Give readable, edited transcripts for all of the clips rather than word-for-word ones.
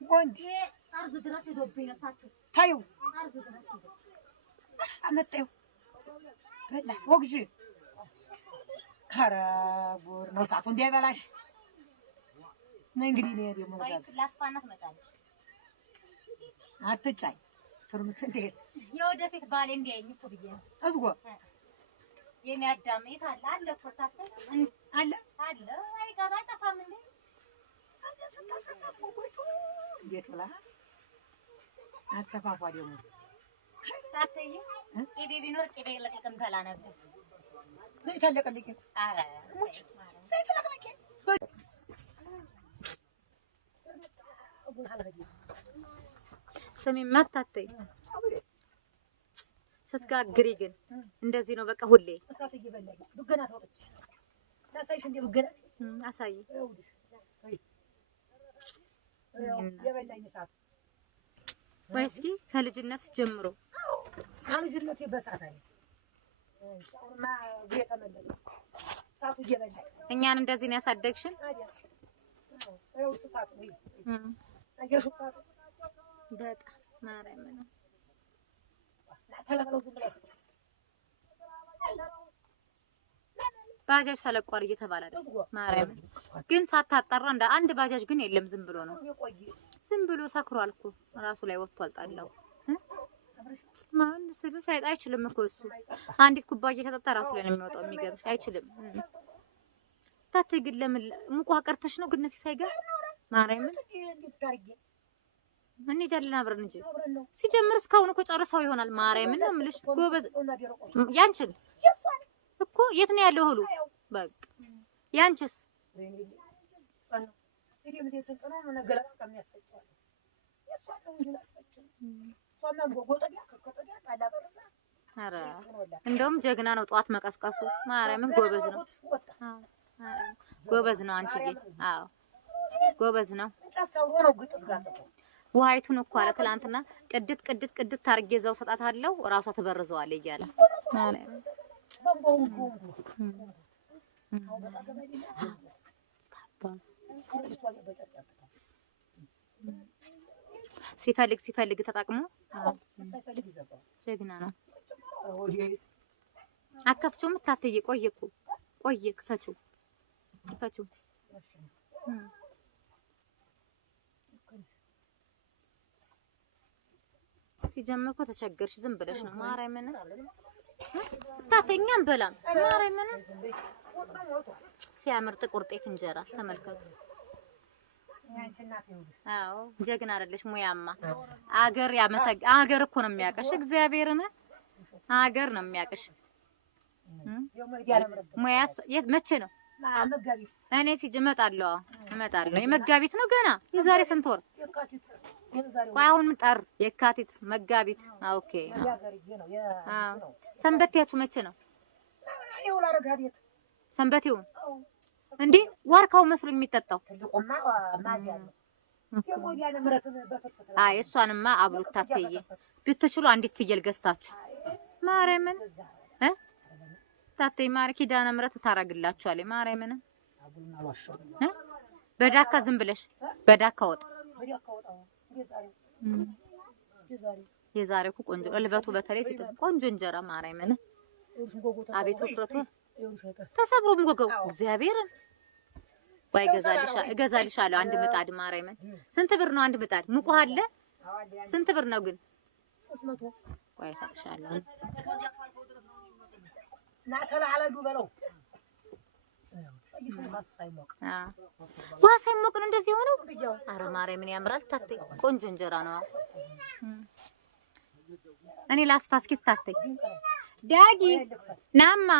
وندي أرز دراسي دوبينا تاتو تايو أرز دراسي أمتيو لا وقجي هرابور نصعتون دي بلاش ننقري لي اليوم طيب لاسفانات متعلش هاتجاي ترمس انتهي የወደፊት ባሌ እንዲያየኝ እኮ ብዬ ነው أزغو የኔ አዳሜት አለ እኮ ታተ አለ አይቀር አይጠፋም እንዴ አንተ ስታሰፋ ቆይቶ እንዴት ብላ አትሰፋፋ ደግሞ ታተይ ቅቤ ቢኖር ቅቤ ለቅልቅም ተላ ነበር ዘይት አለቀልኝ አረ ሙች ዘይት ለቅልኝ ስሚ ማታተይ ስትጋግሪ ግን እንደዚህ ነው በቃ ሁሌ እሳት እየበላኝ ዱገና ተወጥቼ ታሳይሽ እንደ ዱገና አሳይ የበላኝ እሳት ወይስኪ ከልጅነት ጀምሮ ከልጅነቴ በእሳት አለ ሻውና ቤተመለለ እሳቱ እየበላኝ እኛን እንደዚህ ነው ያሳደግሽን አይው እሳት ነው አየሽ እሳት በጣም ማርያም ነው ባጃጅ ሰለቋር እየተባለ አይደል ማርያም ግን ሳታጣራ እንደ አንድ ባጃጅ ግን የለም ዝም ብሎ ነው ዝም ብሎ ሰክሯል እኮ ራሱ ላይ ወጥቷል ጣላው ማን ስለሽ አይችልም እኮ እሱ አንዲት ኩባያ ከጠጣ ራሱ ላይ ነው የሚወጣው የሚገርምሽ አይችልም ታተይ ግን ለምን ሙቋ ቀርተሽ ነው ግን ሲሳይ ጋር ማርያም ምን ይደልና አብረን እንጂ ሲጀምር እስካሁን እኮ ጨርሰው ይሆናል ማርያም ነው የምልሽ ጎበዝ ያንቺን እኮ የት ነው ያለው ሁሉ በቃ ያንቺስ ኧረ እንደውም ጀግና ነው ጧት መቀስቀሱ ማርያምን ጎበዝ ነው ጎበዝ ነው አንቺዬ አዎ ጎበዝ ነው ውሃይቱን እኮ አለ ትላንትና ቅድት ታርጌ እዛው ሰጣታለሁ ራሷ ተበርዘዋል እያለ ማርያም ሲፈልግ ተጠቅሞ ጀግና ነው አከፍቹም ታተይ ቆየ ክፈቹ ሲጀምር እኮ ተቸገርሽ ዝም ብለሽ ነው ማርያምን ታተኛም በላም ማርያምን ሲያምር ጥቁር ጤፍ እንጀራ ተመልከቱ አዎ ጀግና አይደለሽ ሙያማ አገር እኮ ነው የሚያቀሽ እግዚአብሔርን አገር ነው የሚያቀሽ ሙያስ የት መቼ ነው እኔ እመጣለሁ የመጋቢት ነው ገና የዛሬ ስንት ወር አሁን ጠር የካቲት መጋቢት ኦኬ ሰንበቴያችሁ መቼ ነው ሰንበቴው እንዴ ዋርካው መስሎኝ የሚጠጣው አይ እሷንማ አብሩት ታተየ ብትችሉ አንዲት ፍየል ገዝታችሁ ማርያምን ታተይ ማር ኪዳነ ምሕረት ታረግላችኋለች ማርያምን በዳካ ዝም ብለሽ በዳካ ወጥ የዛሬው ቆንጆ እልበቱ በተለይ ሲጥ ቆንጆ እንጀራ ማርያምን አቤት ወፍረቱ ተሰብሮም ጎገው እግዚአብሔርን ወይ እገዛልሻለሁ አንድ ምጣድ ማርያምን ስንት ብር ነው አንድ ምጣድ ሙቆ አለ ስንት ብር ነው ግን 300 ወይ ሰጥሻለሁ ናተላዓለዱ በለው ዋሳይ ሞቅ ነው እንደዚህ ሆነው አረ ማርያምን ያምራል ታተይ ቆንጆ እንጀራ ነው እኔ ላስፋስኪት ታተይ ዳጊ ናማ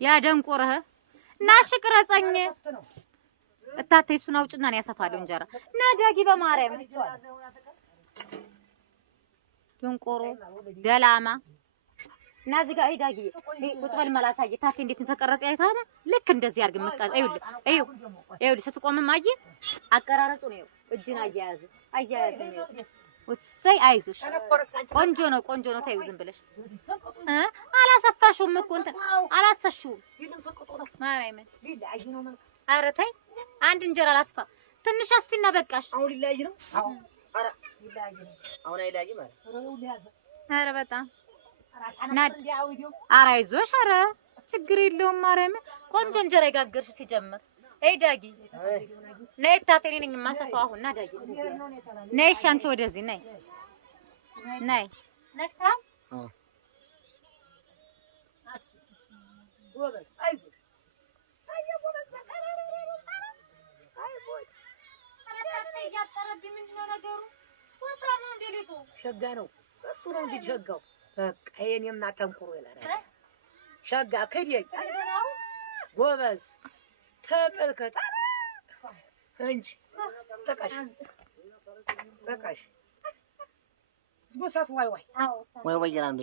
ያ ደንቆረህ ናሽቅረጸኝ እታተይ እሱን አውጭና ነው ያሰፋለው እንጀራ ና ዳጊ በማርያም ደንቆሮ ገላማ እና እዚህ ጋር ዳጊ ቁጭ በል መላሳየ ታተይ እንዴት ተቀረጸ አይታለ ልክ እንደዚህ አርግ መቀጥ ይኸውልህ ስትቆምም አየ አቀራረጹ ነው እጅን አያያዝ ነው ወሰይ አይዞሽ ቆንጆ ነው ታዩ ዝም ብለሽ አላሰፋሽውም እኮ እንትን አላሰሽውም ማርያምን ኧረ ተይ አንድ እንጀራ ላስፋ ትንሽ አስፊና በቃሽ። አሁን ሊለያይ ነው። አሁን ኧረ ሊለያይ ነው። አሁን አይለያይም ማለት ኧረ በጣም ናድ ኧረ አይዞሽ ኧረ ችግር የለውም። ማርያም ቆንጆ እንጀራ የጋገርሽው ሲጀምር እይ ዳጊ ነይ ታቴ ነኝ የማሰፋው አሁን ና ዳጊ ነይ እሺ አንቺ ወደዚህ ነይ ነይ ነክታ ጎበዝ አይዞህ ሸጋ ነው እሱ ነው እንጂ ሸጋው በቃ የኔማ ተንኩሮ ይላል ሸጋ ከዲኝ ጎበዝ ተመልከት እንጂ ተቃሽ ዝጎሳት ዋይ ይላል እንዴ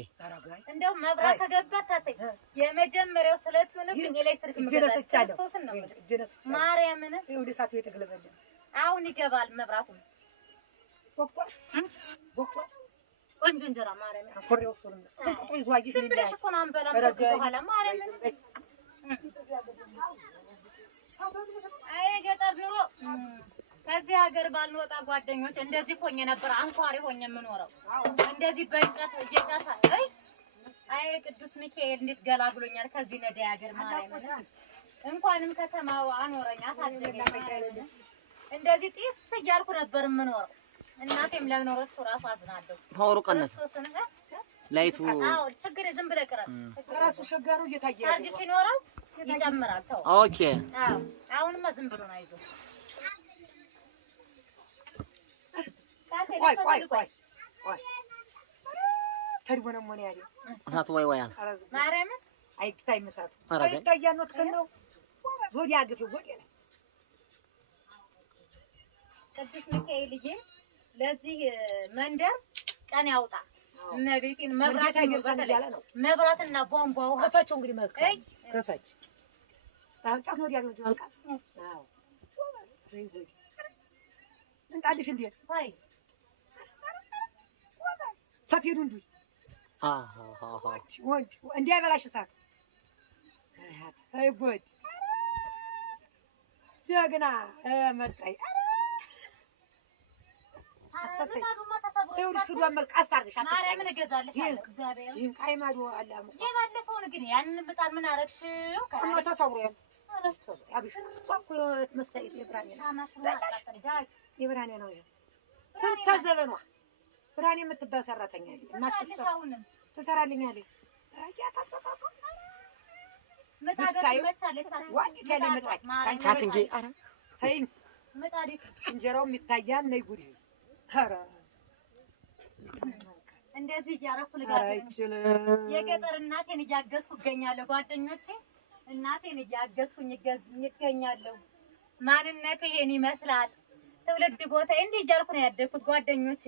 እንደው መብራት ከገባ ታተይ የመጀመሪያው ስለቱንብኝ ኤሌክትሪክ መገዛት ሶስን ነው ማርያምን ወደ ሳቱ የተገለበለ አሁን ይገባል መብራቱ ቦክቷል ቆንጆ እንጀራ ማርያምን አኮሬው ሱን ስንጥጡ ይዟጊ ስለዚህ እኮ ነው አንበላም ከዚህ በኋላ ማርያምን አይ ገጠር ኑሮ ከዚህ ሀገር ባልወጣ ጓደኞች እንደዚህ ሆኜ ነበር አንኳሪ ሆኜ የምኖረው እንደዚህ በእንጨት እየጫሳ አይ ቅዱስ ሚካኤል እንዴት ገላግሎኛል ከዚህ ነዳይ ሀገር ማርያምን እንኳንም ከተማው አኖረኝ አሳደገኝ እንደዚህ ጢስ እያልኩ ነበር የምኖረው እናቴም ለኖሮች ራሱ አዝናለሁ ፓወሩ ቀነሰ ላይቱ አዎ ችግር ዝም ብለህ ቅረብ ራሱ ሸጋ ነው እየታየ ቻርጅ ሲኖረው ይጨምራል ተው ኦኬ አዎ አሁንማ ዝም ብሎ ነው አይዞህ ቆይ ተድቦነ ምን ያለ እሳቱ ዋይ አለ ማርያም አይታይ መሳቱ አይታያ ነው ተከነው ዞዲያ ግፍ ወዲያ ቅዱስ ሚካኤልዬ ለዚህ መንደር ቀን ያውጣ እመቤቴን መብራት ይወጣል መብራትና ቧንቧ ውሃ ከፈቸው እንግዲህ መልካም ከፈች ታንጫፍ ነው ያለው ጀልቃ አዎ እንጣልሽ እንዴ ወይ ሰፊዱ እንዴ ወንድ እንዴ ያበላሽ እሳት አይ ጉድ ጀግና መጣይ ይኸውልሽ ሱዳን መልክ አሳርግሽ ማርያምን እገዛልሻለሁ እግዚአብሔር ይሄን ቃይማዶ አለ የባለፈውን ግን ያንን ምጣድ ምን አረግሽው ከማ ተሰብሮ ያብሽ ሶኩ መስታየት የብራኔ ነው ይሄ ስንት ዘበኗ ብራኔ የምትባል ሰራተኛ እናትሰራ ትሰራልኛለች ያ ታሰፋፋ ምጣድ መቻለች ዋንት ያለ ምጣድ ታንቻት እንጂ አረ ተይኝ ምጣድ እንጀራው የሚታያል ነይ ጉድ ኧረ እንደዚህ እያረኩ ልጋግር የገጠር እናቴን እያገዝኩ እገኛለሁ ጓደኞቼ እናቴን እያገዝኩኝ እገኛለሁ ማንነቴ ይሄን ይመስላል ትውልድ ቦታ እንዲህ እያልኩ ነው ያደግኩት ጓደኞቼ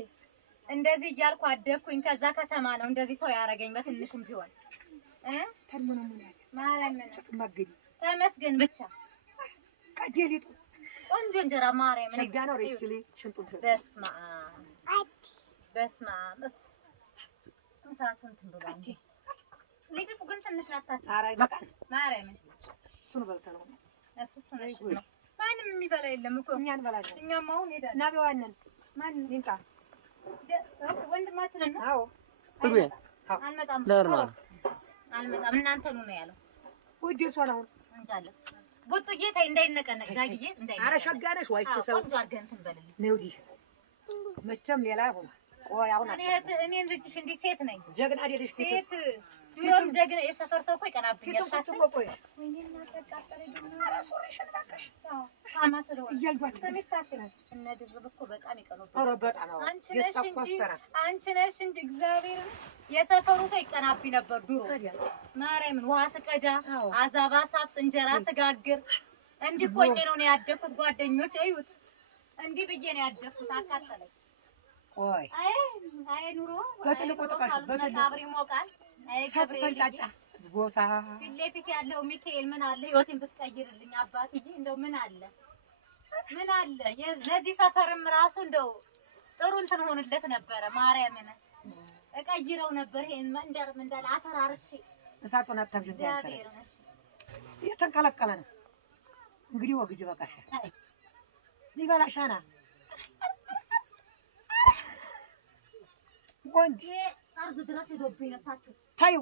እንደዚህ እያልኩ አደግኩኝ ከዛ ከተማ ነው እንደዚህ ሰው ያረገኝ በትንሹም ቢሆን ማርያም ተመስገን ብቻ ቀደሊጡ ቆንጆ እንጀራ ማርያም ሸጋ ነው ሬችሊ ሽንጡን በስመ አብ እሳቱን ትንብሏል ልጅቱ ግን ትንሽ ናት ኧረ ይበቃል ማርያም እሱን በልተህ ነው እሱ ነው ማንም የሚበላ የለም እኮ እኛ እንበላለን እኛም አሁን ሄደን እና ቢዋነን ማን ይንጣ ወንድማችን ነው አዎ ሁሉ አልመጣም አልመጣም እናንተ ነው ያለው ወዴ እሷ ነው እንጃለ ቡጡዬ ታይ እንዳይነቀነቅ ዳግዬ እንዳይነቀነቅ ኧረ ሸጋ ነሽ ዋይቼ ሰው ቆንጆ አድርገን እንትን በልልኝ ነው ዲ መቼም ሌላ ሆነ ቆይ አሁን እኔ ልጅሽ እንዲህ ሴት ነኝ ጀግና አይደለሽ ሴት ድሮም ጀግና የሰፈር ሰው እኮ ይቀናብኛል ፊቱ ቆይ ወይኔና ተቃጠለ ኧረ ሶሪሽ ልታቀሽ ታማ ስለሆነ እያዩት ሰሚታችን እነ ድርብ እኮ በጣም ይቀናሉ ኧረ በጣም ነው አንቺ ነሽ እንጂ እግዚአብሔር የሰፈሩ ሰው ይቀናብኝ ነበር ድሮ ማርያምን ውሃ ስቀዳ አዛባ ሳብስ እንጀራ ስጋግር እንዲህ ቆኜ ነው ያደኩት ጓደኞች እዩት እንዲህ ብዬ ነው ያደኩት አካተለኝ ቆይ አይ ኑሮ በትልቁ ጥቀሽ በትልቁ አብሪ ሞቃል አይ ገብርኤል ጫጫ ጎሳ ፊት ለፊት ያለው ሚካኤል ምን አለ ህይወቴን ብትቀይርልኝ አባትዬ እንደው ምን አለ ለዚህ ሰፈርም ራሱ እንደው ጥሩ እንትን ሆንለት ነበረ ማርያምን እቀይረው ነበር ይሄን መንደር እንዳለ አፈራርሽ እሳቱን አታብዥ እንዳይሰራ የተንቀለቀለ ነው እንግዲህ ወግጅ በቃሻ ሊበላሻና ወንድ አርዝ ድረስ ሄዶብኝ ነው ታዩ